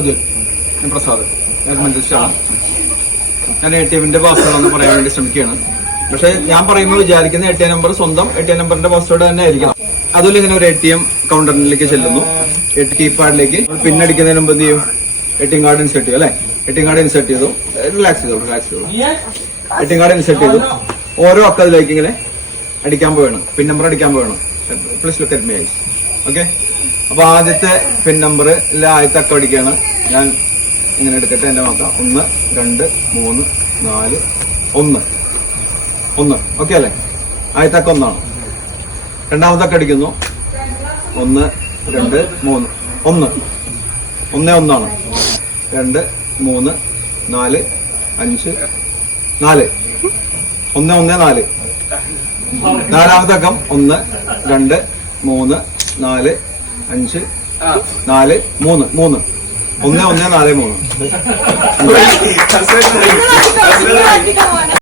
അതിൽ ഞാൻ പ്രസാദ്, ഞാൻ മെന്റലിസ്റ്റാണ്. ഞാൻ ATM പാസ്വേഡ് എന്ന് പറയാൻ വേണ്ടി ശ്രമിക്കുകയാണ്. പക്ഷെ ഞാൻ പറയുമ്പോൾ വിചാരിക്കുന്ന ATM നമ്പർ സ്വന്തം ATM നമ്പറിന്റെ പാസ്വേഡ് തന്നെ ആയിരിക്കണം. അതുപോലെ ഇങ്ങനെ ഒരു ATM കൗണ്ടറിലേക്ക് ചെല്ലുന്നു. കീപാഡിലേക്ക് പിന്നടിക്കുന്നതിന് മുമ്പ് എന്ത് ചെയ്യും? ATM കാർഡ് ഇൻസെർട്ട് ചെയ്യും അല്ലെ? ATM കാർഡ് ഇൻസെർട്ട് ചെയ്തു, റിലാക്സ് ചെയ്തു. ATM കാർഡ് ഇൻസെർട്ട് ചെയ്തു. ഓരോ അക്കത്തിലേക്ക് ഇങ്ങനെ അടിക്കാൻ പോവുകയാണ്, പിൻ നമ്പർ അടിക്കാൻ പോവുകയാണ്. Please look at me eyes. Okay, അപ്പൊ ആദ്യത്തെ പിൻ നമ്പറിലെ ആദ്യത്തെ അക്കം അടിക്കുകയാണ്. ഞാൻ ഇങ്ങനെ എടുക്കട്ടെ, എന്റെ നോക്കാം. 1 2 3 4 1. ഓക്കെ അല്ലേ? ആദ്യത്തെ അക്കം 1 ആണ്. രണ്ടാമത്തെ അക്കം അടിക്കുന്നു. 1 2 3 1 1 ആണ്. 2 3 4 5 4 1 1 4. നാലാമത്തെ അക്കം 1 2 3 4 5 4 3 1 1 4 3.